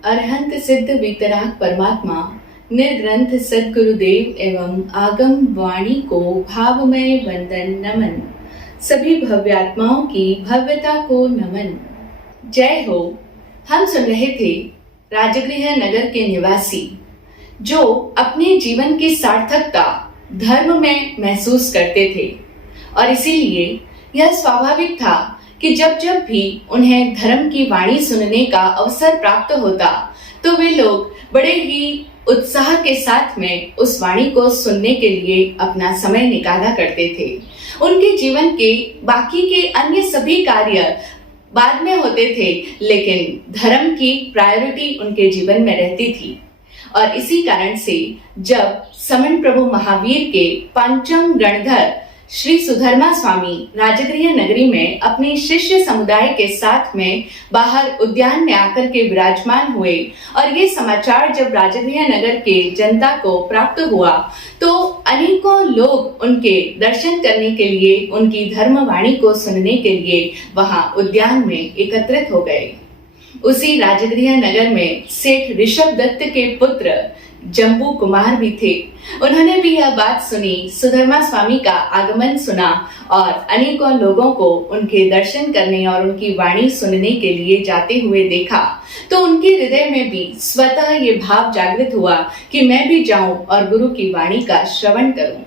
अरहंत सिद्ध वितराग परमात्मा निर्ग्रंथ सद्गुरुदेव एवं आगम वाणी को भावमय वंदन नमन। सभी भव्यात्माओं की भव्यता को नमन। जय हो। हम सुन रहे थे राजगृह नगर के निवासी जो अपने जीवन की सार्थकता धर्म में महसूस करते थे और इसीलिए यह स्वाभाविक था कि जब जब भी उन्हें धर्म की वाणी सुनने का अवसर प्राप्त होता तो वे लोग बड़े ही उत्साह के साथ में उस वाणी को सुनने के लिए अपना समय निकाला करते थे। उनके जीवन के बाकी के अन्य सभी कार्य बाद में होते थे, लेकिन धर्म की प्रायोरिटी उनके जीवन में रहती थी। और इसी कारण से जब समन प्रभु महावीर के पंचम गणधर श्री सुधर्मा स्वामी राजगृह नगरी में अपने शिष्य समुदाय के साथ में बाहर उद्यान में आकर के विराजमान हुए और ये समाचार जब राजगृह नगर के जनता को प्राप्त हुआ तो अनेकों लोग उनके दर्शन करने के लिए, उनकी धर्मवाणी को सुनने के लिए वहां उद्यान में एकत्रित हो गए। उसी राजगृह नगर में सेठ ऋषभ दत्त के पुत्र जम्बू कुमार भी थे। उन्होंने भी यह बात सुनी, सुधर्मा स्वामी का आगमन सुना और अनेकों लोगों को उनके दर्शन करने और उनकी वाणी सुनने के लिए जाते हुए देखा तो उनके हृदय में भी स्वतः ये भाव जागृत हुआ कि मैं भी जाऊं और गुरु की वाणी का श्रवण करूं।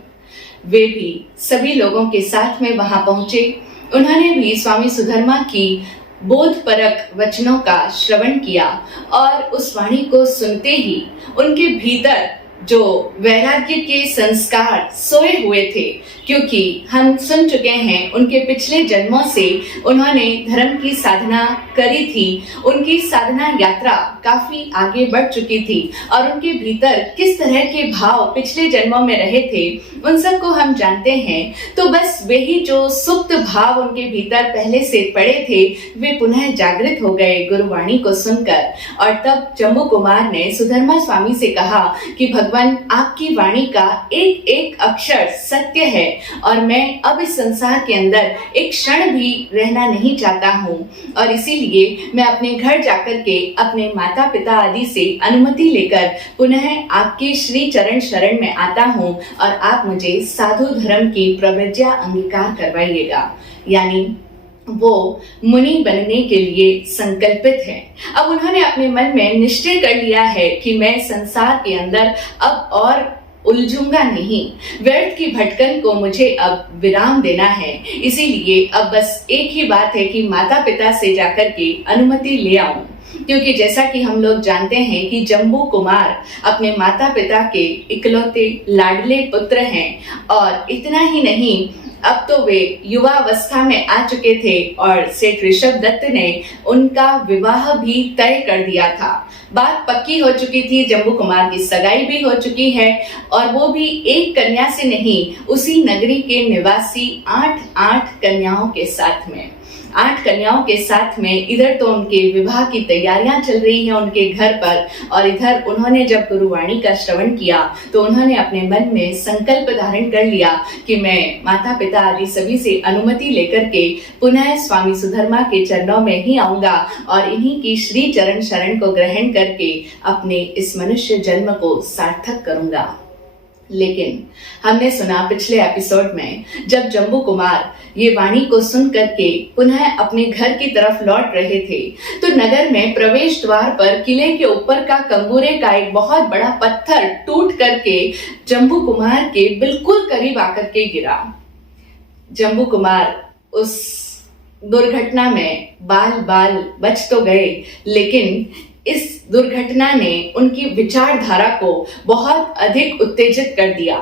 वे भी सभी लोगों के साथ में वहां पहुंचे। उन्होंने भी स्वामी सुधर्मा की बोधपरक वचनों का श्रवण किया और उस वाणी को सुनते ही उनके भीतर जो वैराग्य के संस्कार सोए हुए थे, क्योंकि हम सुन चुके हैं उनके पिछले जन्मों से उन्होंने धर्म की साधना करी थी, उनकी साधना यात्रा काफी आगे बढ़ चुकी थी और उनके भीतर किस तरह के भाव पिछले जन्मों में रहे थे उन सबको हम जानते हैं। तो बस वही जो सुप्त भाव उनके भीतर पहले से पड़े थे वे पुनः जागृत हो गए गुरुवाणी को सुनकर। और तब जम्बू कुमार ने सुधर्मा स्वामी से कहा कि भगवान, आपकी वाणी का एक एक अक्षर सत्य है और मैं अब इस संसार के अंदर एक क्षण भी रहना नहीं चाहता हूँ और इसीलिए मैं अपने घर जाकर के अपने माता पिता आदि से अनुमति लेकर पुनः आपके श्री चरण शरण में आता हूँ और आप मुझे साधु धर्म की प्रतिज्ञा अंगीकार करवाइएगा। यानी वो मुनि बनने के लिए संकल्पित है। अब उन्होंने अपने मन में निश्चय कर लिया है कि मैं संसार के अंदर अब और उलझूंगा नहीं, व्यर्थ की भटकन को मुझे अब विराम देना है। इसीलिए अब बस एक ही बात है कि माता पिता से जाकर के अनुमति ले आऊं, क्योंकि जैसा कि हम लोग जानते हैं कि जम्बू कुमार अपने माता पिता के इकलौते लाडले पुत्र हैं और इतना ही नहीं, अब तो वे युवा अवस्था में आ चुके थे और सेठ ऋषभ दत्त ने उनका विवाह भी तय कर दिया था। बात पक्की हो चुकी थी, जम्बू कुमार की सगाई भी हो चुकी है और वो भी एक कन्या से नहीं, उसी नगरी के निवासी 8 कन्याओं के साथ में। 8 कन्याओं के साथ में इधर तो उनके विवाह की तैयारियां चल रही हैं उनके घर पर और इधर उन्होंने जब गुरुवाणी का श्रवण किया तो उन्होंने अपने मन में संकल्प धारण कर लिया कि मैं माता पिता आदि सभी से अनुमति लेकर के पुनः स्वामी सुधर्मा के चरणों में ही आऊंगा और इन्हीं की श्री चरण शरण को ग्रहण करके अपने इस मनुष्य जन्म को सार्थक करूंगा। लेकिन हमने सुना पिछले एपिसोड में जब जम्बू कुमार ये वाणी को सुन करके पुनः अपने घर की तरफ लौट रहे थे तो नगर में प्रवेश द्वार पर किले के ऊपर का कंगूरे का एक बहुत बड़ा पत्थर टूट करके जम्बू कुमार के बिल्कुल करीब आकर के गिरा। जम्बू कुमार उस दुर्घटना में बाल बच तो गए, लेकिन इस दुर्घटना ने उनकी विचारधारा को बहुत अधिक उत्तेजित कर दिया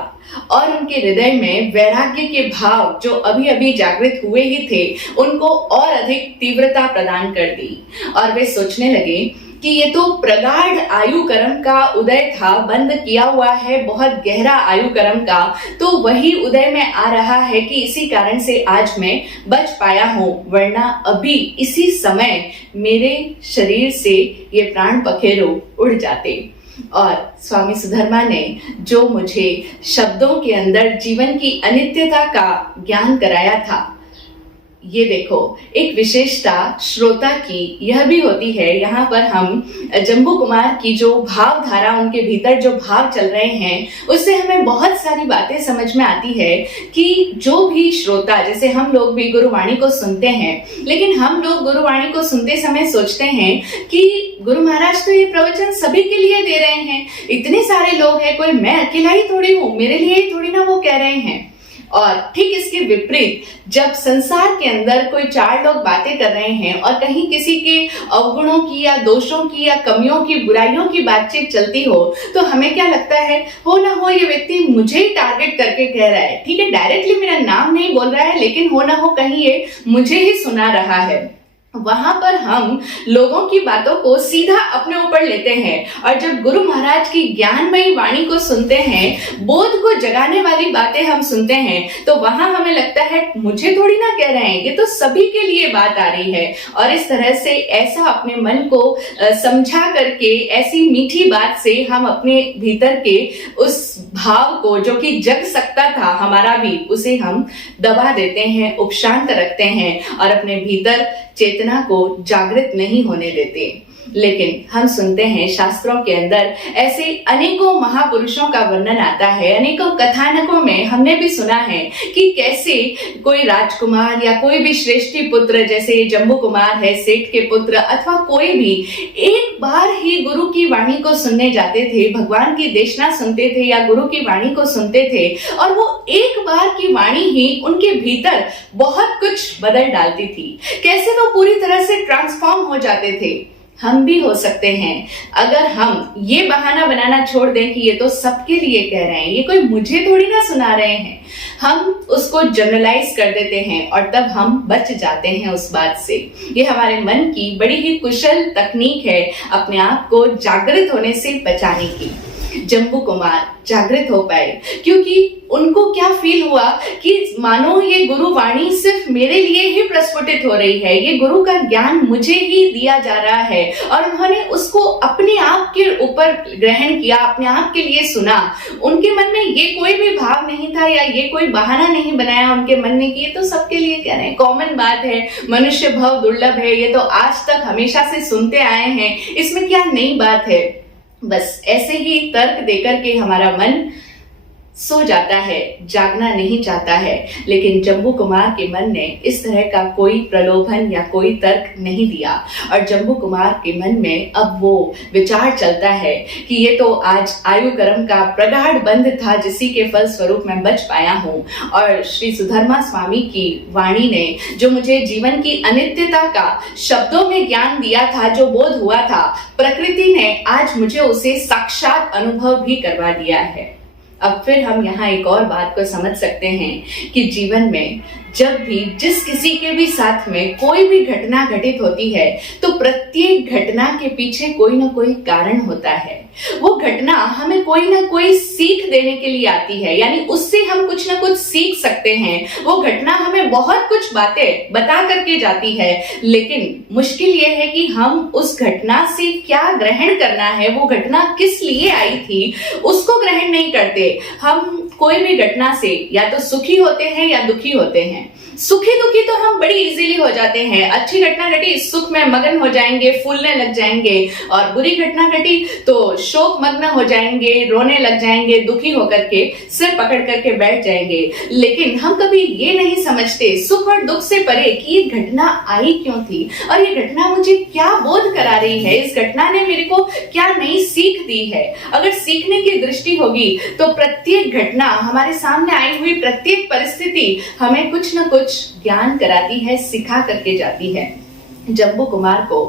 और उनके हृदय में वैराग्य के भाव जो अभी अभी जागृत हुए ही थे उनको और अधिक तीव्रता प्रदान कर दी और वे सोचने लगे कि ये तो प्रगाढ़ आयु कर्म का उदय था, बंद किया हुआ है बहुत गहरा आयु कर्म का, तो वही उदय में आ रहा है कि इसी कारण से आज मैं बच पाया हूँ, वरना अभी इसी समय मेरे शरीर से ये प्राण पखेरु उड़ जाते। और स्वामी सुधर्मा ने जो मुझे शब्दों के अंदर जीवन की अनित्यता का ज्ञान कराया था ये देखो, एक विशेषता श्रोता की यह भी होती है, यहाँ पर हम जम्बू कुमार की जो भावधारा, उनके भीतर जो भाव चल रहे हैं, उससे हमें बहुत सारी बातें समझ में आती है कि जो भी श्रोता, जैसे हम लोग भी गुरुवाणी को सुनते हैं, लेकिन हम लोग गुरुवाणी को सुनते समय सोचते हैं कि गुरु महाराज तो ये प्रवचन सभी के लिए दे रहे हैं, इतने सारे लोग हैं, कोई मैं अकेला ही थोड़ी हूँ, मेरे लिए ही थोड़ी ना वो कह रहे हैं। और ठीक इसके विपरीत, जब संसार के अंदर कोई चार लोग बातें कर रहे हैं और कहीं किसी के अवगुणों की या दोषों की या कमियों की, बुराइयों की बातचीत चलती हो, तो हमें क्या लगता है, हो ना हो ये व्यक्ति मुझे ही टारगेट करके कह रहा है। ठीक है, डायरेक्टली मेरा नाम नहीं बोल रहा है, लेकिन हो ना हो कहीं ये मुझे ही सुना रहा है। वहां पर हम लोगों की बातों को सीधा अपने ऊपर लेते हैं और जब गुरु महाराज की ज्ञानमयी वाणी को सुनते हैं, बोध को जगाने वाली बातें हम सुनते हैं, तो वहां हमें लगता है मुझे थोड़ी ना कह रहे हैं, ये तो सभी के लिए बात आ रही है। और इस तरह से ऐसा अपने मन को समझा करके, ऐसी मीठी बात से हम अपने भीतर के उस भाव को, जो कि जग सकता था हमारा भी, उसे हम दबा देते हैं, उपशांत रखते हैं और अपने भीतर चेतना को जागृत नहीं होने देते। लेकिन हम सुनते हैं शास्त्रों के अंदर ऐसे अनेकों महापुरुषों का वर्णन आता है, अनेकों कथानकों में हमने भी सुना है कि कैसे कोई राजकुमार या कोई भी श्रेष्ठी पुत्र, जैसे जम्बू कुमार है, सेठ के पुत्र, अथवा कोई भी, एक बार ही गुरु की वाणी को सुनने जाते थे, भगवान की देशना सुनते थे या गुरु की वाणी को सुनते थे, और वो एक बार की वाणी ही उनके भीतर बहुत कुछ बदल डालती थी। कैसे वो पूरी तरह से ट्रांसफॉर्म हो जाते थे। हम भी हो सकते हैं, अगर हम ये बहाना बनाना छोड़ दें कि ये तो सबके लिए कह रहे हैं, ये कोई मुझे थोड़ी ना सुना रहे हैं, हम उसको जनरलाइज कर देते हैं और तब हम बच जाते हैं उस बात से। ये हमारे मन की बड़ी ही कुशल तकनीक है अपने आप को जागृत होने से बचाने की। जम्बू कुमार जागृत हो पाए क्योंकि उनको क्या फील हुआ कि मानो ये गुरु वाणी सिर्फ मेरे लिए ही प्रस्फुटित हो रही है, ये गुरु का ज्ञान मुझे ही दिया जा रहा है, और उन्होंने उसको अपने आप के ऊपर ग्रहण किया, अपने आप के लिए सुना। उनके मन में ये कोई भी भाव नहीं था या ये कोई बहाना नहीं बनाया उनके मन में कि ये तो सबके लिए कह रहे हैं, कॉमन बात है, मनुष्य भव दुर्लभ है, ये तो आज तक हमेशा से सुनते आए हैं, इसमें क्या नई बात है। बस ऐसे ही तर्क देकर के हमारा मन सो जाता है, जागना नहीं चाहता है। लेकिन जम्बू कुमार के मन ने इस तरह का कोई प्रलोभन या कोई तर्क नहीं दिया, और जम्बू कुमार के मन में अब वो विचार चलता है कि ये तो आज आयु कर्म का प्रगाढ़ बंध था, जिसी के फल स्वरूप मैं बच पाया हूँ। और श्री सुधर्मा स्वामी की वाणी ने जो मुझे जीवन की अनित्यता का शब्दों में ज्ञान दिया था, जो बोध हुआ था, प्रकृति ने आज मुझे उसे साक्षात अनुभव भी करवा दिया है। अब फिर हम यहाँ एक और बात को समझ सकते हैं कि जीवन में जब भी जिस किसी के भी साथ में कोई भी घटना घटित होती है, तो प्रत्येक घटना के पीछे कोई ना कोई कारण होता है। वो घटना हमें कोई ना कोई सीख देने के लिए आती है, यानी उससे हम कुछ ना कुछ सीख सकते हैं। वो घटना हमें बहुत कुछ बातें बता करके जाती है, लेकिन मुश्किल ये है कि हम उस घटना से क्या ग्रहण करना है, वो घटना किस लिए आई थी, उसको ग्रहण नहीं करते। हम कोई भी घटना से या तो सुखी होते हैं या दुखी होते हैं। सुखी दुखी तो हम बड़ी इजीली हो जाते हैं। अच्छी घटना घटी, सुख में मगन हो जाएंगे, फूलने लग जाएंगे, और बुरी घटना घटी तो शोक मग्न हो जाएंगे, रोने लग जाएंगे, दुखी होकर के सिर पकड़ करके बैठ जाएंगे। लेकिन हम कभी ये नहीं समझते, सुख और दुख से परे, कि ये घटना आई क्यों थी और ये घटना मुझे क्या बोध करा रही है, इस घटना ने मेरे को क्या नई सीख दी है। अगर सीखने की दृष्टि होगी तो प्रत्येक घटना, हमारे सामने आई हुई प्रत्येक परिस्थिति हमें कुछ न कुछ ज्ञान कराती है, सिखा करके जाती है। जम्बू कुमार को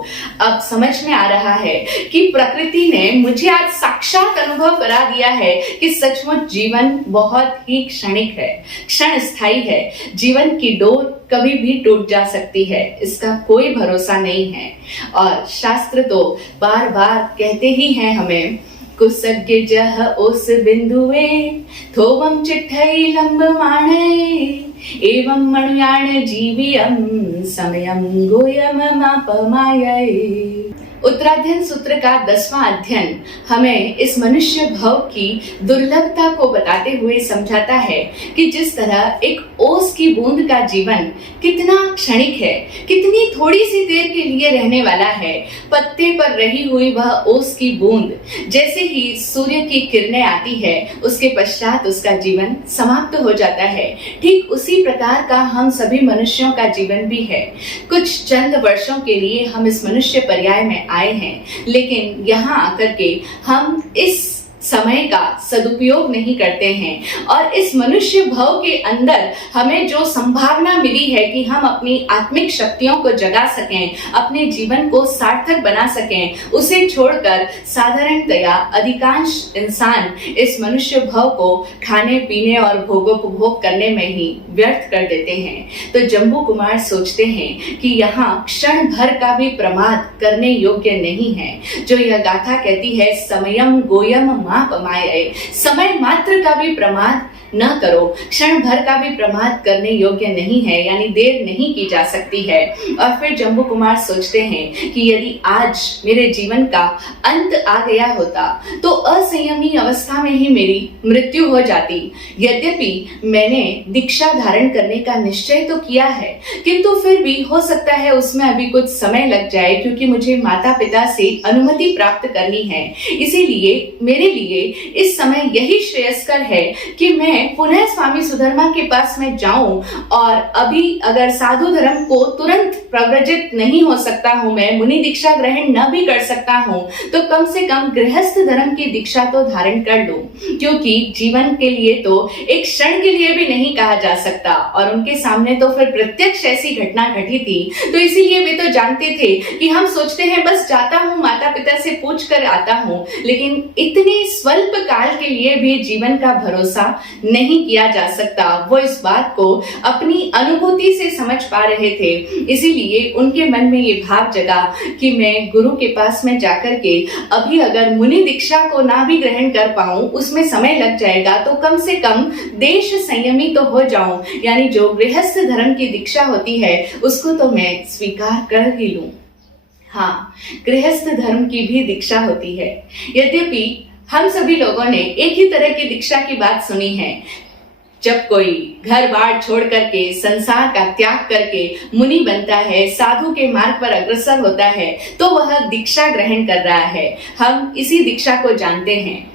अब समझ में आ रहा है कि प्रकृति ने मुझे आज साक्षात अनुभव करा दिया है कि सचमुच जीवन बहुत ही क्षणिक है, क्षण स्थायी है। जीवन की डोर कभी भी टूट जा सकती है, इसका कोई भरोसा नहीं है। और शास्त्र तो बार बार कहते ही हैं हमें, कुसज्ञ जह उस बिंदुए थोवम चिट्ठई लंबमाणे एवं मणुयाण जीवियम समयम गोयम मापमायै। उत्तराध्ययन सूत्र का 10वां अध्ययन हमें इस मनुष्य भव की दुर्लभता को बताते हुए समझाता है कि जिस तरह एक ओस की बूंद का जीवन कितना क्षणिक है, कितनी थोड़ी सी देर के लिए रहने वाला है। पत्ते पर रही हुई वह ओस की बूंद जैसे ही सूर्य की किरणें आती है, उसके पश्चात उसका जीवन समाप्त हो जाता है। ठीक उसी प्रकार का हम सभी मनुष्यों का जीवन भी है। कुछ चंद वर्षों के लिए हम इस मनुष्य पर्याय में आए हैं, लेकिन यहाँ आकर के हम इस समय का सदुपयोग नहीं करते हैं और इस मनुष्य भव के अंदर हमें जो संभावना मिली है कि हम अपनी आत्मिक शक्तियों को जगा सकें, अपने जीवन को सार्थक बना सकें, उसे छोड़कर साधारणतया अधिकांश इंसान इस मनुष्य भव को खाने पीने और भोगोपभोग करने में ही व्यर्थ कर देते हैं। तो जम्बू कुमार सोचते हैं कि यहाँ क्षण भर का भी प्रमाद करने योग्य नहीं है। जो यह गाथा कहती है, समयम गोयम पमाए, समय मात्र का भी प्रमाद न करो, क्षण भर का भी प्रमाद करने योग्य नहीं है, यानी देर नहीं की जा सकती है। और फिर जम्बू कुमार सोचते हैं कि यदि आज मेरे जीवन का अंत आ गया होता तो असंयमी अवस्था में ही मेरी मृत्यु हो जाती। यद्यपि मैंने दीक्षा धारण करने का निश्चय तो किया है, किंतु फिर भी हो सकता है उसमें अभी कुछ समय लग जाए, क्योंकि मुझे माता पिता से अनुमति प्राप्त करनी है। इसीलिए मेरे लिए इस समय यही श्रेयस्कर है कि मैं पुनः स्वामी सुधर्मा के पास में जाऊं, और अभी अगर साधु धर्म को तुरंत प्रव्रजित नहीं हो सकता हूं, मैं मुनि दीक्षा ग्रहण न भी कर सकता हूं, तो कम से कम गृहस्थ धर्म की दीक्षा तो धारण कर लूं, क्योंकि जीवन के लिए तो एक क्षण के लिए भी नहीं कहा जा सकता। और उनके सामने तो फिर प्रत्यक्ष ऐसी घटना घटी थी, तो इसीलिए वे तो जानते थे कि हम सोचते हैं बस जाता हूं, माता पिता से पूछ कर आता हूं, लेकिन इतने स्वल्प काल के लिए भी जीवन का भरोसा नहीं किया जा सकता। वो इस बात को अपनी अनुभूति से समझ पा रहे थे, इसीलिए उनके मन में ये भाव जगा कि मैं गुरु के पास में जाकर के अभी अगर मुनि दीक्षा को ना भी ग्रहण कर पाऊं, उसमें समय लग जाएगा, तो कम से कम देश संयमी तो हो जाऊं, यानी जो गृहस्थ धर्म की दीक्षा होती है उसको तो मैं स्वीकार कर ही लूं। हाँ, गृहस्थ धर्म की भी दीक्षा होती है। यद्यपि हम सभी लोगों ने एक ही तरह की दीक्षा की बात सुनी है। जब कोई घर बार छोड़ करके संसार का त्याग करके मुनि बनता है, साधु के मार्ग पर अग्रसर होता है, तो वह दीक्षा ग्रहण कर रहा है। हम इसी दीक्षा को जानते हैं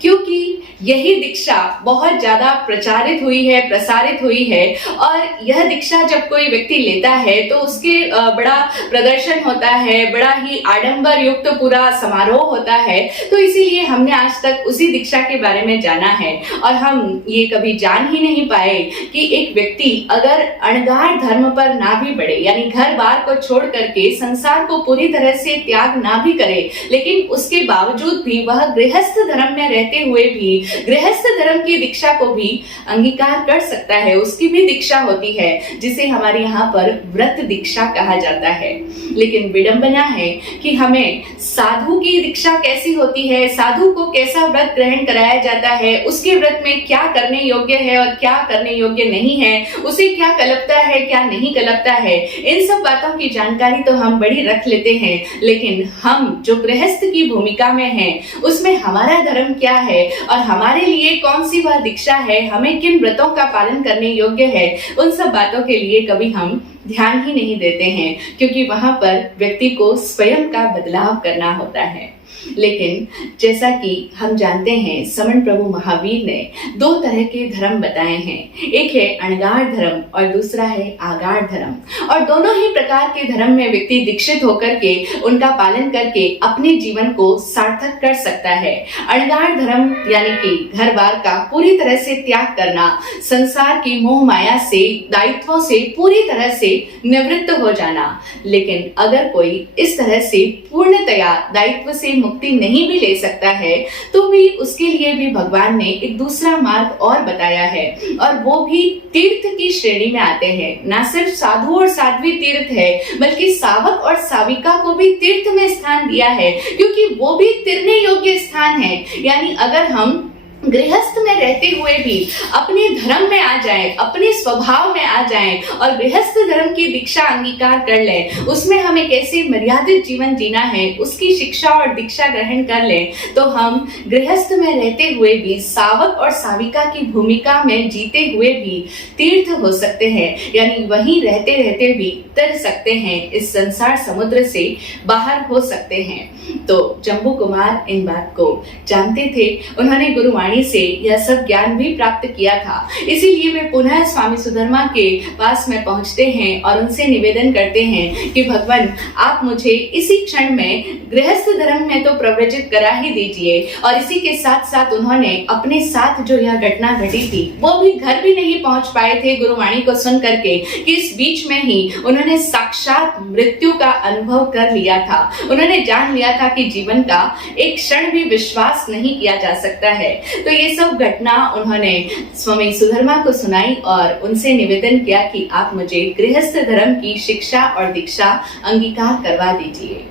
क्योंकि यही दीक्षा बहुत ज्यादा प्रचारित हुई है, प्रसारित हुई है, और यह दीक्षा जब कोई व्यक्ति लेता है तो उसके बड़ा प्रदर्शन होता है, बड़ा ही आडंबर युक्त पूरा समारोह होता है। तो इसीलिए हमने आज तक उसी दीक्षा के बारे में जाना है, और हम ये कभी जान ही नहीं पाए कि एक व्यक्ति अगर अणगार धर्म पर ना भी बढ़े, यानी घर बार को छोड़ करके संसार को पूरी तरह से त्याग ना भी करे, लेकिन उसके बावजूद भी वह गृहस्थ धर्म में रहते हुए भी गृहस्थ धर्म की दीक्षा को भी अंगीकार कर सकता है। उसकी भी दीक्षा होती है, जिसे हमारे यहाँ पर व्रत दीक्षा कहा जाता है। लेकिन विडंबना है कि हमें साधु की दीक्षा कैसी होती है, साधु को कैसा व्रत ग्रहण कराया जाता है, उसके व्रत में क्या करने योग्य है और क्या करने योग्य नहीं है, उसे क्या कलपता है, क्या नहीं कलपता है, इन सब बातों की जानकारी तो हम बड़ी रख लेते हैं। लेकिन हम जो गृहस्थ की भूमिका में हैं, उसमें हमारा धर्म क्या है और हमारे लिए कौन सी वह दीक्षा है, हमें किन व्रतों का पालन करने योग्य है, उन सब बातों के लिए कभी हम ध्यान ही नहीं देते हैं, क्योंकि वहां पर व्यक्ति को स्वयं का बदलाव करना होता है। लेकिन जैसा कि हम जानते हैं, समण प्रभु महावीर ने दो तरह के धर्म बताए हैं। एक है अणगार धर्म और दूसरा है आगार धर्म, और दोनों ही प्रकार के धर्म में व्यक्ति दीक्षित होकर के उनका पालन करके अपने जीवन को सार्थक कर सकता है। अणगार धर्म यानी कि घर बार का पूरी तरह से त्याग करना, संसार की मोह माया से, दायित्वों से पूरी तरह से निवृत्त हो जाना। लेकिन अगर कोई इस तरह से पूर्णतया दायित्व से मुक्ति नहीं भी ले सकता है, तो भी उसके लिए भी भगवान ने एक दूसरा मार्ग और बताया है, और वो भी तीर्थ की श्रेणी में आते हैं। ना सिर्फ साधु और साध्वी तीर्थ है, बल्कि सावक और साविका को भी तीर्थ में स्थान दिया है, क्योंकि वो भी तिरने योग्य स्थान है। यानी अगर हम गृहस्थ में रहते हुए भी अपने धर्म में आ जाएं, अपने स्वभाव में आ जाएं और गृहस्थ धर्म की दीक्षा अंगीकार कर लें, उसमें हमें कैसे मर्यादित जीवन जीना है उसकी शिक्षा और दीक्षा ग्रहण कर लें, तो हम गृहस्थ में रहते हुए भी सावक और साविका की भूमिका में जीते हुए भी तीर्थ हो सकते हैं, यानी वहीं रहते रहते भी तर सकते हैं, इस संसार समुद्र से बाहर हो सकते हैं। तो जम्बू कुमार इन बात को जानते थे, उन्होंने गुरुवाणी से यह सब ज्ञान भी प्राप्त किया था। इसीलिए वे पुनः स्वामी सुधर्मा के पास में पहुंचते हैं और उनसे निवेदन करते हैं कि भगवान, आप मुझे इसी क्षण में गृहस्थ धर्म में तो प्रव्रजित करा ही दीजिए। और इसी के साथ साथ उन्होंने अपने साथ जो यह घटना घटी थी, वो भी घर भी नहीं पहुंच पाए थे गुरुवाणी को सुन करके, कि इस बीच में ही उन्होंने साक्षात मृत्यु का अनुभव कर लिया था। उन्होंने जान लिया था कि जीवन का एक क्षण भी विश्वास नहीं किया जा सकता है। तो ये सब घटना उन्होंने स्वामी सुधर्मा को सुनाई और उनसे निवेदन किया कि आप मुझे गृहस्थ धर्म की शिक्षा और दीक्षा अंगीकार करवा दीजिए।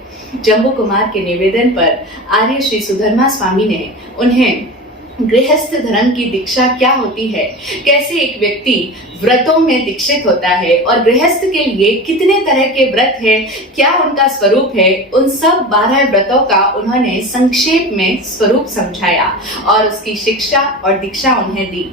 जम्बू कुमार के निवेदन पर आर्य श्री सुधर्मा स्वामी ने उन्हें गृहस्थ धर्म की दीक्षा क्या होती है, कैसे एक व्यक्ति व्रतों में दीक्षित होता है और गृहस्थ के लिए कितने तरह के व्रत है, क्या उनका स्वरूप है, उन सब 12 व्रतों का उन्होंने संक्षेप में स्वरूप समझाया और उसकी शिक्षा और दीक्षा उन्हें दी।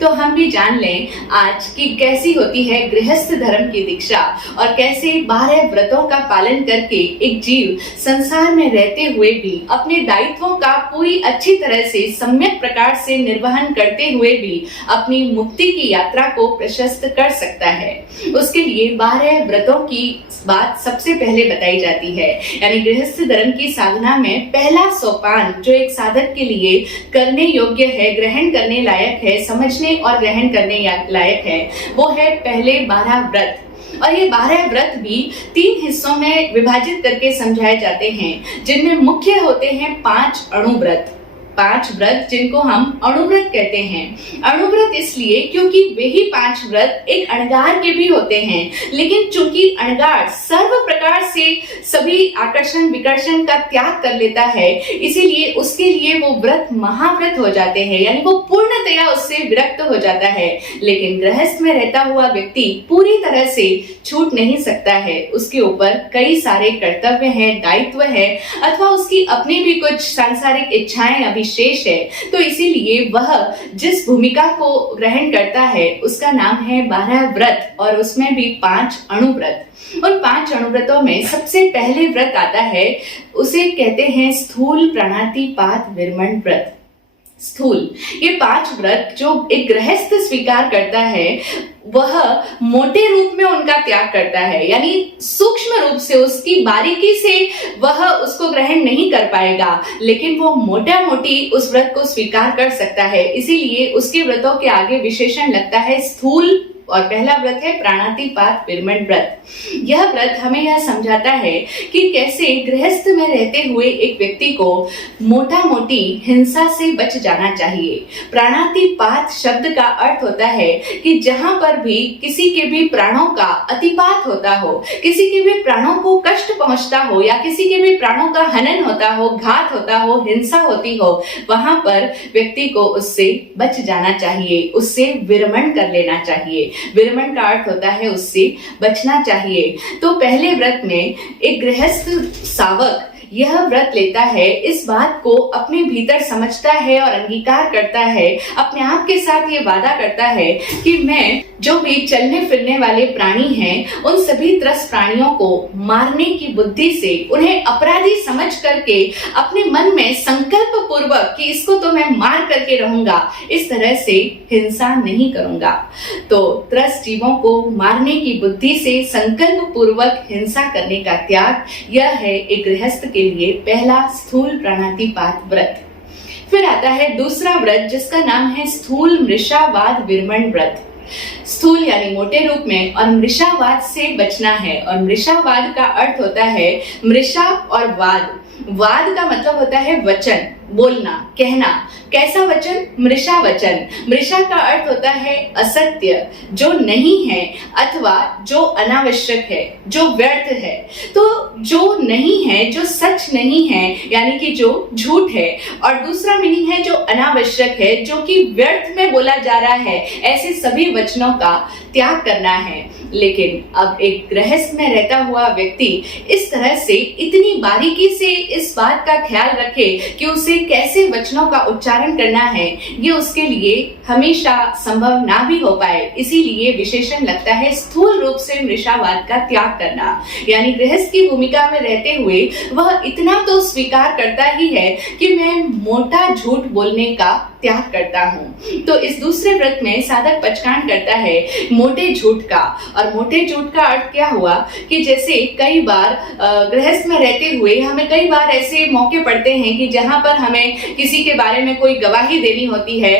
तो हम भी जान लें आज कि कैसी होती है गृहस्थ धर्म की दीक्षा और कैसे 12 व्रतों का पालन करके एक जीव संसार में रहते हुए भी अपने दायित्वों का पूरी अच्छी तरह से सम्यक प्रकार से निर्वहन करते हुए भी अपनी मुक्ति की यात्रा को प्रशस्त कर सकता है। उसके लिए 12 व्रतों की बात सबसे पहले बताई जाती है, यानी गृहस्थ धर्म की साधना में पहला सोपान जो एक साधक के लिए करने योग्य है, ग्रहण करने लायक है, समझने और ग्रहण करने लायक है, वो है पहले 12 व्रत। और ये 12 व्रत भी 3 हिस्सों में विभाजित करके समझाए जाते हैं, जिनमें मुख्य होते हैं 5 अणुव्रत। 5 व्रत जिनको हम अणुव्रत कहते हैं। अणुव्रत इसलिए क्योंकि वे ही 5 व्रत एक अणगार के भी होते हैं, लेकिन चूंकि अणगार सर्व प्रकार से सभी आकर्षण विकर्षण का त्याग कर लेता है, इसीलिए उसके लिए वो व्रत महाव्रत हो जाते हैं, यानी वो पूर्णतया उससे विरक्त हो जाता है। लेकिन गृहस्थ में रहता हुआ व्यक्ति पूरी तरह से छूट नहीं सकता है, उसके ऊपर कई सारे कर्तव्य हैं, दायित्व है, अथवा उसकी अपनी भी कुछ सांसारिक इच्छाएं अभी शेष है। तो इसीलिए वह जिस भूमिका को ग्रहण करता है उसका नाम है 12 व्रत और उसमें भी 5 अणुव्रत। उन 5 अणुव्रतों में सबसे पहले व्रत आता है, उसे कहते हैं स्थूल प्राणातिपात विरमण व्रत। स्थूल, ये 5 व्रत जो एक गृहस्थ स्वीकार करता है वह मोटे रूप में उनका त्याग करता है, यानी सूक्ष्म रूप से उसकी बारीकी से वह उसको ग्रहण नहीं कर पाएगा, लेकिन वो मोटा मोटी उस व्रत को स्वीकार कर सकता है। इसीलिए उसके व्रतों के आगे विशेषण लगता है स्थूल, और पहला व्रत है प्राणातिपात विरमण व्रत। यह व्रत हमें यह समझाता है कि कैसे गृहस्थ में रहते हुए एक व्यक्ति को मोटा मोटी हिंसा से बच जाना चाहिए। प्राणातिपात शब्द का अर्थ होता है कि जहां पर भी किसी के भी प्राणों का अतिपात होता हो, किसी के भी प्राणों को कष्ट पहुंचता हो या किसी के भी प्राणों का हनन होता हो, घात होता हो, हिंसा होती हो, वहां पर व्यक्ति को उससे बच जाना चाहिए, उससे विरमण कर लेना चाहिए। विरमण का अर्थ होता है उससे बचना चाहिए। तो पहले व्रत में एक गृहस्थ सावक यह व्रत लेता है, इस बात को अपने भीतर समझता है और अंगीकार करता है, अपने आप के साथ ये वादा करता है कि मैं जो भी चलने फिरने वाले प्राणी हैं उन सभी त्रस्त प्राणियों को मारने की बुद्धि से उन्हें अपराधी समझ करके अपने मन में संकल्प पूर्वक कि इसको तो मैं मार करके रहूंगा, इस तरह से हिंसा नहीं करूंगा। तो त्रस्त जीवों को मारने की बुद्धि से संकल्प पूर्वक हिंसा करने का त्याग, यह है एक गृहस्थ के लिए पहला स्थूल प्राणातिपात व्रत। फिर आता है दूसरा व्रत जिसका नाम है स्थूल मृषावाद विरमण व्रत। स्थूल यानी मोटे रूप में और मृषावाद से बचना है, और मृषावाद का अर्थ होता है मृषा और वाद। वाद का मतलब होता है वचन, बोलना, कहना। कैसा वचन? मृषा वचन। मृषा का अर्थ होता है असत्य, जो नहीं है अथवा जो अनावश्यक है, जो व्यर्थ है। तो जो नहीं है, जो सच नहीं है, यानी कि जो झूठ है, और दूसरा मीनिंग है जो अनावश्यक है, जो कि व्यर्थ में बोला जा रहा है, ऐसे सभी वचनों का त्याग करना है। लेकिन अब एक गृहस्थ में रहता हुआ व्यक्ति इस तरह से इतनी बारीकी से इस बात का ख्याल रखे कि उसे कैसे वचनों का उच्चारण करना है, ये उसके लिए हमेशा संभव ना भी हो पाए। इसीलिए विशेषण लगता है स्थूल रूप से मृषावाद का त्याग करना। यानी गृहस्थ की भूमिका में रहते हुए वह इतना तो स्वीकार करता ही है कि मैं मोटा झूठ बोलने का त्याग करता हूँ। तो इस दूसरे व्रत में साधक पचकांड करता है मोटे झूठ का। और मोटे झूठ का अर्थ क्या हुआ कि जैसे कई बार गृहस्थ में रहते हुए हमें कई बार ऐसे मौके पड़ते हैं कि जहां पर हमें किसी के बारे में कोई गवाही देनी होती है,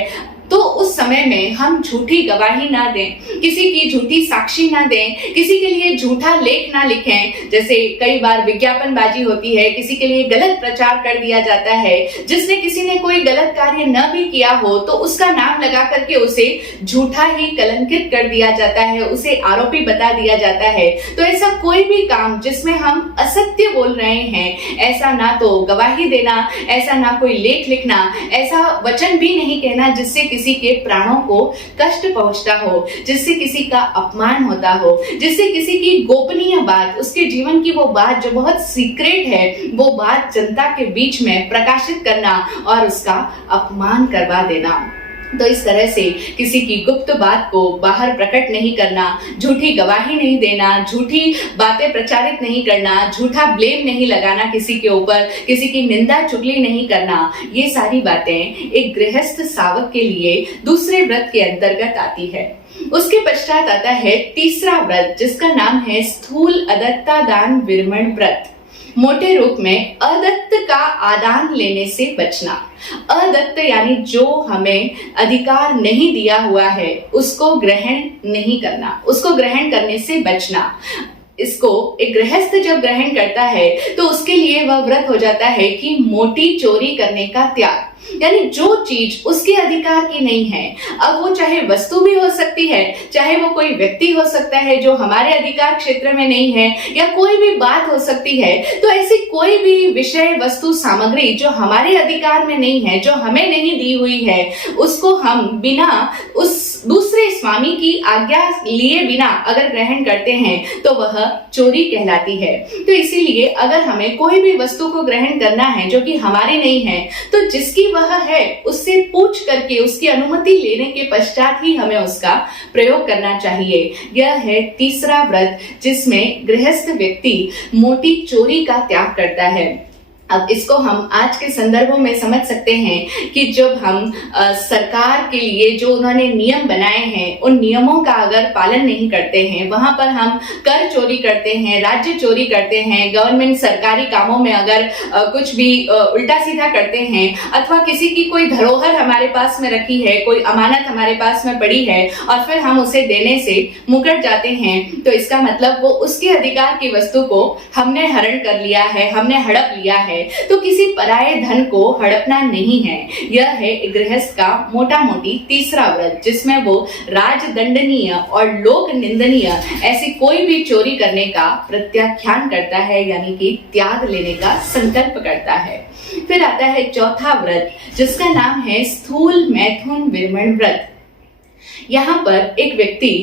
तो उस समय में हम झूठी गवाही ना दें, किसी की झूठी साक्षी ना दें, किसी के लिए झूठा लेख ना लिखें। जैसे कई बार विज्ञापनबाजी होती है, किसी के लिए गलत प्रचार कर दिया जाता है, जिसने किसी ने कोई गलत कार्य न भी किया हो तो उसका नाम लगा करके उसे झूठा ही कलंकित कर दिया जाता है, उसे आरोपी बता दिया जाता है। तो ऐसा कोई भी काम जिसमें हम असत्य बोल रहे हैं, ऐसा ना तो गवाही देना, ऐसा ना कोई लेख लिखना, ऐसा वचन भी नहीं कहना जिससे किसी के प्राणों को कष्ट पहुंचता हो, जिससे किसी का अपमान होता हो, जिससे किसी की गोपनीय बात, उसके जीवन की वो बात जो बहुत सीक्रेट है, वो बात जनता के बीच में प्रकाशित करना और उसका अपमान करवा देना। तो इस तरह से किसी की गुप्त बात को बाहर प्रकट नहीं करना, झूठी गवाही नहीं देना, झूठी बातें प्रचारित नहीं करना, झूठा ब्लेम नहीं लगाना किसी के ऊपर, किसी की निंदा चुगली नहीं करना, ये सारी बातें एक गृहस्थ सावक के लिए दूसरे व्रत के अंतर्गत आती है। उसके पश्चात आता है तीसरा व्रत, जिसका नाम है स्थूल अदत्ता दान विरमण व्रत। मोटे रूप में अदत्त का आदान लेने से बचना। अदत्त यानी जो हमें अधिकार नहीं दिया हुआ है उसको ग्रहण नहीं करना, उसको ग्रहण करने से बचना। इसको एक गृहस्थ जब ग्रहण करता है तो उसके लिए वह व्रत हो जाता है कि मोटी चोरी करने का त्याग। यानी जो चीज उसके अधिकार की नहीं है, अब वो चाहे वस्तु भी हो सकती है, चाहे वो कोई व्यक्ति हो सकता है जो हमारे अधिकार क्षेत्र में नहीं है, या कोई भी बात हो सकती है। तो ऐसी कोई भी विषय, वस्तु, सामग्री जो हमारे अधिकार में नहीं है, जो हमें नहीं दी हुई है, उसको हम बिना उस दूसरे स्वामी की आज्ञा लिए बिना अगर ग्रहण करते हैं तो वह चोरी कहलाती है। तो इसीलिए अगर हमें कोई भी वस्तु को ग्रहण करना है जो कि हमारी नहीं है, तो जिसकी वह है उससे पूछ करके उसकी अनुमति लेने के पश्चात ही हमें उसका प्रयोग करना चाहिए। यह है तीसरा व्रत जिसमें गृहस्थ व्यक्ति मोटी चोरी का त्याग करता है। अब इसको हम आज के संदर्भों में समझ सकते हैं कि जब हम सरकार के लिए जो उन्होंने नियम बनाए हैं उन नियमों का अगर पालन नहीं करते हैं, वहां पर हम कर चोरी करते हैं, राज्य चोरी करते हैं, गवर्नमेंट सरकारी कामों में अगर कुछ भी उल्टा सीधा करते हैं, अथवा किसी की कोई धरोहर हमारे पास में रखी है, कोई अमानत हमारे पास में पड़ी है और फिर हम उसे देने से मुकर जाते हैं, तो इसका मतलब वो उसके अधिकार की वस्तु को हमने हरण कर लिया है, हमने हड़प लिया है। तो किसी पराये धन को हड़पना नहीं है। यह है गृहस्थ का मोटा मोटी तीसरा व्रत, जिसमें वो राजदंडनीय और लोक निंदनीय ऐसी कोई भी चोरी करने का प्रत्याख्यान करता है, यानी कि त्याग लेने का संकल्प करता है। फिर आता है चौथा व्रत, जिसका नाम है स्थूल मैथुन विरमण व्रत। यहाँ पर एक व्यक्ति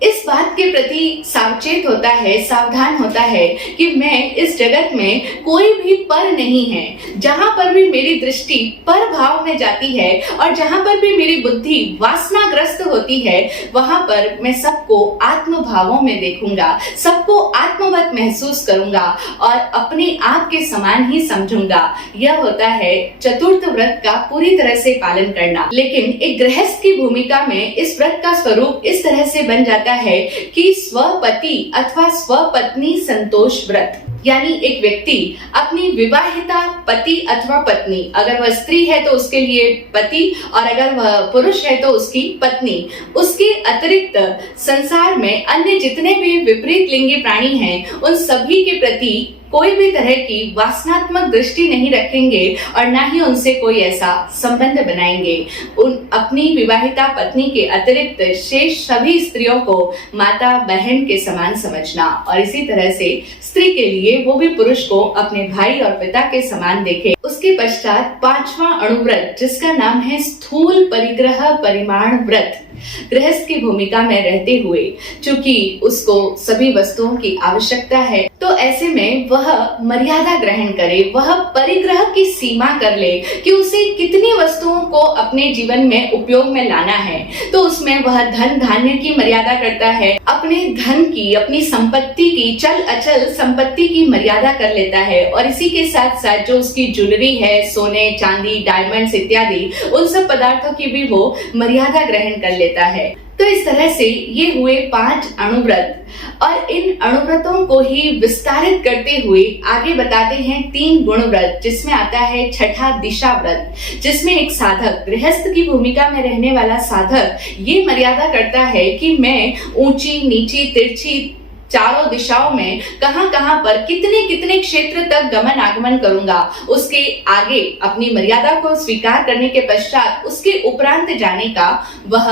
इस बात के प्रति सावचेत होता है, सावधान होता है कि मैं इस जगत में कोई भी पर नहीं है। जहां पर भी मेरी दृष्टि पर भाव में जाती है और जहां पर भी मेरी बुद्धि वासनाग्रस्त होती है, वहां पर मैं सबको आत्म भावों में देखूंगा, सबको आत्मवत महसूस करूंगा और अपने आप के समान ही समझूंगा। यह होता है चतुर्थ व्रत का पूरी तरह से पालन करना। लेकिन एक गृहस्थ की भूमिका में इस व्रत का स्वरूप इस तरह से बन जाता है कि स्वपति अथवा स्वपत्नी संतोष व्रत। यानी एक व्यक्ति अपनी विवाहिता पति अथवा पत्नी, अगर वह स्त्री है तो उसके लिए पति और अगर वह पुरुष है तो उसकी पत्नी, उसके अतिरिक्त संसार में अन्य जितने भी विपरीत लिंगी प्राणी हैं उन सभी के प्रति कोई भी तरह की वासनात्मक दृष्टि नहीं रखेंगे और ना ही उनसे कोई ऐसा संबंध बनाएंगे। उन अपनी विवाहिता पत्नी के अतिरिक्त शेष सभी स्त्रियों को माता बहन के समान समझना और इसी तरह से स्त्री के लिए वो भी पुरुष को अपने भाई और पिता के समान देखे। उसके पश्चात 5वां अणुव्रत, जिसका नाम है स्थूल परिग्रह परिमाण व्रत। गृहस्थ की भूमिका में रहते हुए चूंकि उसको सभी वस्तुओं की आवश्यकता है, तो ऐसे में वह मर्यादा ग्रहण करे, वह परिग्रह की सीमा कर ले कि उसे कितनी वस्तुओं को अपने जीवन में उपयोग में लाना है। तो उसमें वह धन धान्य की मर्यादा करता है, अपने धन की, अपनी संपत्ति की, चल अचल संपत्ति की मर्यादा कर लेता है और इसी के साथ साथ जो उसकी ज्वेलरी है, सोने चांदी डायमंड्स इत्यादि, उन सब पदार्थों की भी वो मर्यादा ग्रहण कर लेता है। तो इस तरह से ये हुए 5 अणुव्रत और इन अणुव्रतों को ही विस्तारित करते हुए आगे बताते हैं 3 गुणव्रत, जिसमें आता है छठा दिशा व्रत, जिसमें एक साधक, गृहस्थ की भूमिका में रहने वाला साधक ये मर्यादा करता है कि मैं ऊंची नीची तिरछी चारों दिशाओं में कहां कहां पर कितने कितने क्षेत्र तक गमन आगमन करूंगा। उसके आगे अपनी मर्यादा को स्वीकार करने के पश्चात उसके उपरांत जाने का वह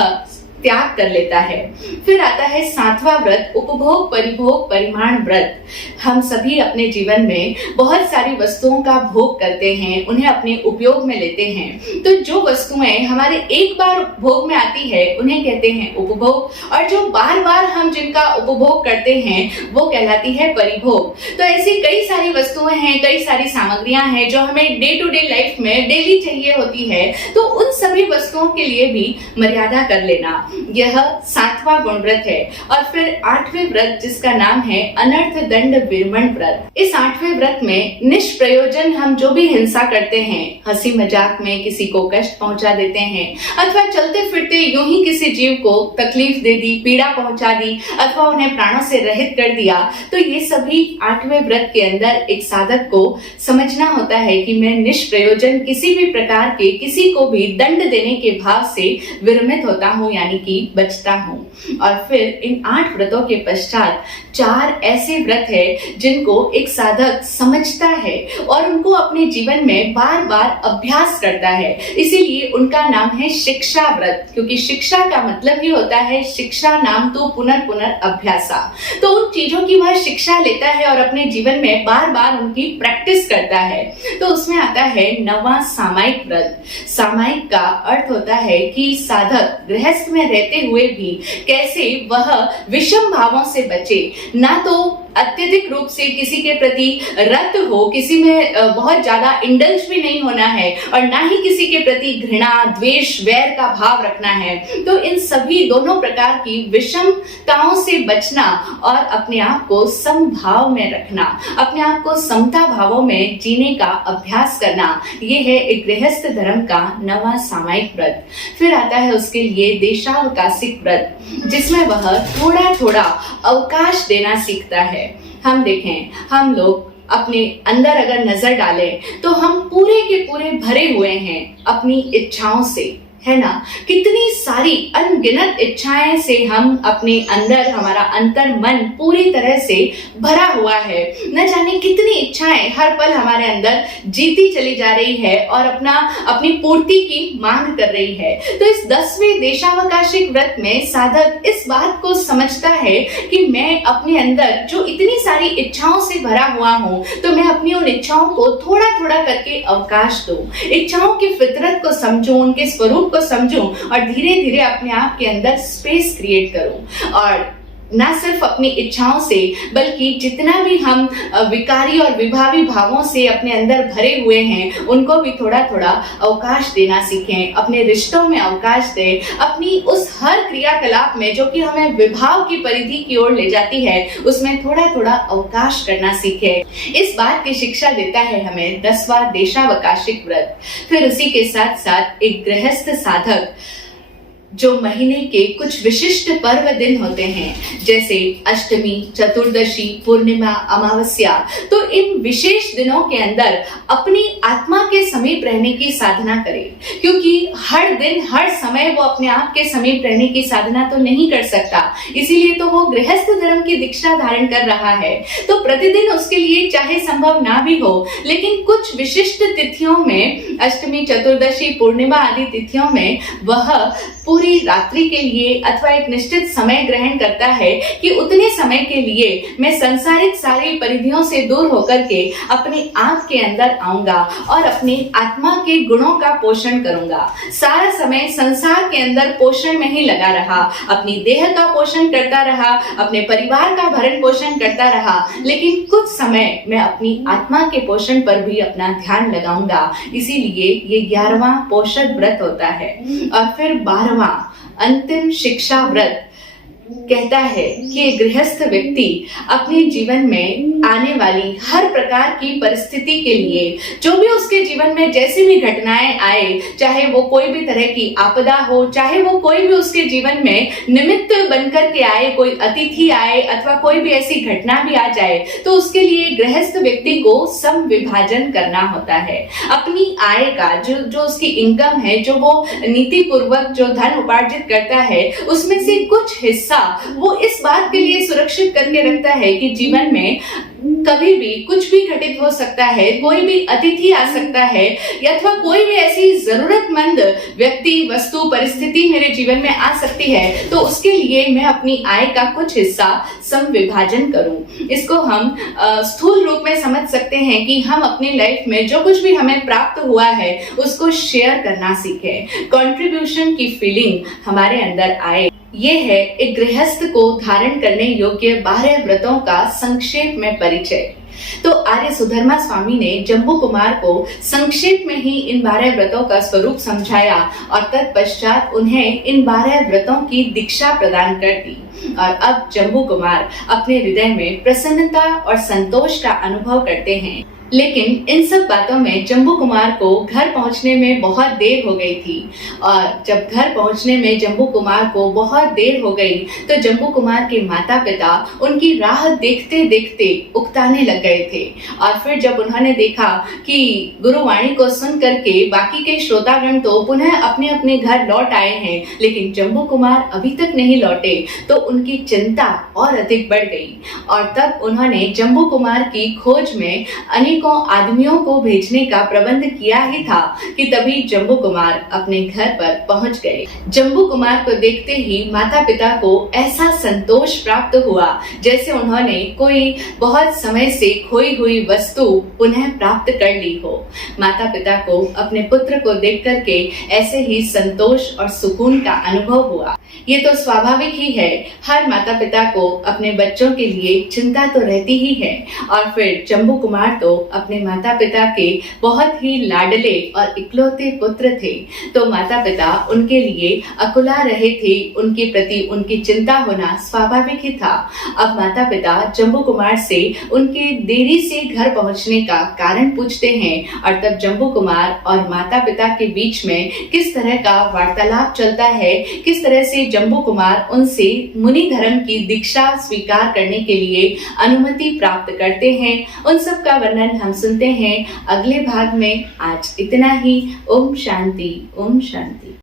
त्याग कर लेता है। फिर आता है 7वां व्रत, उपभोग परिभोग परिमाण व्रत। हम सभी अपने जीवन में बहुत सारी वस्तुओं का भोग करते हैं, उन्हें अपने उपयोग में लेते हैं। तो जो वस्तुएं हमारे एक बार भोग में आती है उन्हें कहते हैं उपभोग, और जो बार बार हम जिनका उपभोग करते हैं वो कहलाती है परिभोग। तो ऐसी कई सारी वस्तुएं हैं, कई सारी सामग्रियां हैं जो हमें डे टू डे लाइफ में डेली चाहिए होती है, तो उन सभी वस्तुओं के लिए भी मर्यादा कर लेना, यह 7वां गुणव्रत है। और फिर 8वें व्रत, जिसका नाम है अनर्थ दंड विरमण व्रत। इस 8वें व्रत में निष्प्रयोजन हम जो भी हिंसा करते हैं, हंसी मजाक में किसी को कष्ट पहुंचा देते हैं अथवा चलते फिरते यूं ही किसी जीव को तकलीफ दे दी, पीड़ा पहुंचा दी अथवा उन्हें प्राणों से रहित कर दिया, तो ये सभी 8वें व्रत के अंदर एक साधक को समझना होता है कि मैं निष्प्रयोजन किसी भी प्रकार के किसी को भी दंड देने के भाव से विरमित होता हूँ, यानी कि बचता हूँ। और फिर इन 8 व्रतों के पश्चात 4 ऐसे व्रत है जिनको एक साधक समझता है और उनको अपने जीवन में बार बार अभ्यास करता है, इसीलिए उनका नाम है शिक्षा व्रत, क्योंकि शिक्षा का मतलब ही होता है शिक्षा नाम तो पुनर् अभ्यासा। तो उन चीजों की वह शिक्षा लेता है और अपने जीवन में बार बार उनकी प्रैक्टिस करता है। तो उसमें आता है 9वां सामायिक व्रत। सामायिक का अर्थ होता है कि साधक गृहस्थ में रहते हुए भी कैसे वह विषम भावों से बचे, ना तो अत्यधिक रूप से किसी के प्रति रत हो, किसी में बहुत ज्यादा इंडल्ज भी नहीं होना है और ना ही किसी के प्रति घृणा द्वेष वैर का भाव रखना है। तो इन सभी दोनों प्रकार की विषमताओं से बचना और अपने आप को समभाव में रखना, अपने आप को समता भावों में जीने का अभ्यास करना, ये है एक गृहस्थ धर्म का 9वां सामायिक व्रत। फिर आता है उसके लिए देशावकाशिक व्रत, जिसमें वह थोड़ा थोड़ा अवकाश देना सीखता है। हम देखें, हम लोग अपने अंदर अगर नजर डालें तो हम पूरे के पूरे भरे हुए हैं अपनी इच्छाओं से, है ना। कितनी सारी अनगिनत इच्छाएं से हम अपने अंदर, हमारा अंतर मन पूरी तरह से भरा हुआ है। न जाने कितनी इच्छाएं हर पल हमारे अंदर जीती चली जा रही है और अपनी पूर्ति की मांग कर रही है। तो इस 10वें देशावकाशिक व्रत में साधक इस बात को समझता है कि मैं अपने अंदर जो इतनी सारी इच्छाओं से भरा हुआ हूँ, तो मैं अपनी उन इच्छाओं को थोड़ा थोड़ा करके अवकाश दूं, इच्छाओं की फितरत को समझूं, उनके स्वरूप को समझूं और धीरे धीरे अपने आप के अंदर स्पेस क्रिएट करूं। और ना सिर्फ अपनी इच्छाओं से, बल्कि जितना भी हम विकारी और विभावी भावों से अपने अंदर भरे हुए हैं, उनको भी थोड़ा थोड़ा अवकाश देना सीखें। अपने रिश्तों में अवकाश दें, अपनी उस हर क्रियाकलाप में जो कि हमें विभाव की परिधि की ओर ले जाती है, उसमें थोड़ा थोड़ा अवकाश करना सीखें। इस बात की शिक्षा देता है हमें 10वां देशावकाशिक व्रत। फिर उसी के साथ साथ एक गृहस्थ साधक जो महीने के कुछ विशिष्ट पर्व दिन होते हैं, जैसे अष्टमी, चतुर्दशी, पूर्णिमा, अमावस्या, तो इन विशेष दिनों के अंदर अपनी आत्मा के समीप रहने की साधना करें, क्योंकि हर दिन हर समय वो अपने आप के समीप रहने की साधना तो नहीं कर सकता, इसीलिए तो वो गृहस्थ धर्म की दीक्षा धारण कर रहा है। तो प्रतिदिन उसके लिए चाहे संभव ना भी हो, लेकिन कुछ विशिष्ट तिथियों में, अष्टमी, चतुर्दशी, पूर्णिमा आदि तिथियों में वह पूरी रात्रि के लिए अथवा एक निश्चित समय ग्रहण करता है कि उतने समय के लिए मैं संसारिक सारी परिधियों से दूर होकर के अपनी आंख के अंदर आऊंगा और अपनी आत्मा के गुणों का पोषण करूंगा। सारा समय संसार के अंदर पोषण में ही लगा रहा, अपनी देह का पोषण करता रहा, अपने परिवार का भरण पोषण करता रहा, लेकिन कुछ समय मैं अपनी आत्मा के पोषण पर भी अपना ध्यान लगाऊंगा। इसीलिए ये 11वां पोषक व्रत होता है। और फिर 12वां अंतिम शिक्षा व्रत कहता है कि गृहस्थ व्यक्ति अपने जीवन में आने वाली हर प्रकार की परिस्थिति के लिए, जो भी उसके जीवन में जैसी भी घटनाएं आए, चाहे वो कोई भी तरह की आपदा हो, चाहे वो कोई भी उसके जीवन में निमित्त बनकर के आए, कोई अतिथि आए अथवा कोई भी ऐसी घटना भी आ जाए, तो उसके लिए गृहस्थ व्यक्ति को सम विभाजन करना होता है। अपनी आय का जो उसकी इनकम है, जो वो नीति पूर्वक जो धन उपार्जित करता है, उसमें से कुछ हिस्सा वो इस बात के लिए सुरक्षित करके रखता है कि जीवन में कभी भी कुछ भी घटित हो सकता है, कोई भी अतिथि आ सकता है, अथवा कोई भी ऐसी जरूरतमंद व्यक्ति, वस्तु, परिस्थिति मेरे जीवन में आ सकती है, तो उसके लिए मैं अपनी आय का कुछ हिस्सा सम विभाजन करूं। इसको हम स्थूल रूप में समझ सकते हैं कि हम अपनी लाइफ में जो कुछ भी हमें प्राप्त हुआ है उसको शेयर करना सीखें, कंट्रीब्यूशन की फीलिंग हमारे अंदर आए। ये है एक गृहस्थ को धारण करने योग्य 12 व्रतों का संक्षेप में परिचय। तो आर्य सुधर्मा स्वामी ने जम्बू कुमार को संक्षेप में ही इन 12 व्रतों का स्वरूप समझाया और तत्पश्चात उन्हें इन 12 व्रतों की दीक्षा प्रदान कर दी। और अब जम्बू कुमार अपने हृदय में प्रसन्नता और संतोष का अनुभव करते हैं। लेकिन इन सब बातों में जम्बू कुमार को घर पहुंचने में बहुत देर हो गई थी, और जब घर पहुंचने में जम्बू कुमार को बहुत देर हो गई तो जम्बू कुमार के माता पिता उनकी राह देखते देखते उकताने लग गए थे। और फिर जब उन्होंने देखा कि गुरुवाणी को सुन करके बाकी के श्रोतागण तो पुनः अपने अपने घर लौट आए हैं, लेकिन जम्बू कुमार अभी तक नहीं लौटे, तो उनकी चिंता और अधिक बढ़ गई। और तब उन्होंने जम्बू कुमार की खोज में अनेकों आदमियों को भेजने का प्रबंध किया ही था कि तभी जम्बू कुमार अपने घर पर पहुंच गए। जम्बू कुमार को देखते ही माता पिता को ऐसा संतोष प्राप्त हुआ जैसे उन्होंने कोई बहुत समय से खोई हुई वस्तु पुनः प्राप्त कर ली हो। माता पिता को अपने पुत्र को देख करके ऐसे ही संतोष और सुकून का अनुभव हुआ। ये तो स्वाभाविक ही है, हर माता पिता को अपने बच्चों के लिए चिंता तो रहती ही है। और फिर जम्बू कुमार तो अपने माता पिता के बहुत ही लाडले और इकलौते पुत्र थे, तो माता पिता उनके लिए अकुला रहे थे, उनके प्रति उनकी चिंता होना स्वाभाविक ही था। अब माता पिता जम्बू कुमार से उनके देरी से घर पहुंचने का कारण पूछते हैं, और तब जम्बू कुमार और माता पिता के बीच में किस तरह का वार्तालाप चलता है, किस तरह से जम्बू कुमार उनसे मुनि धर्म की दीक्षा स्वीकार करने के लिए अनुमति प्राप्त करते हैं, उन सब का वर्णन हम सुनते हैं अगले भाग में। आज इतना ही। ओम शांति, ओम शांति।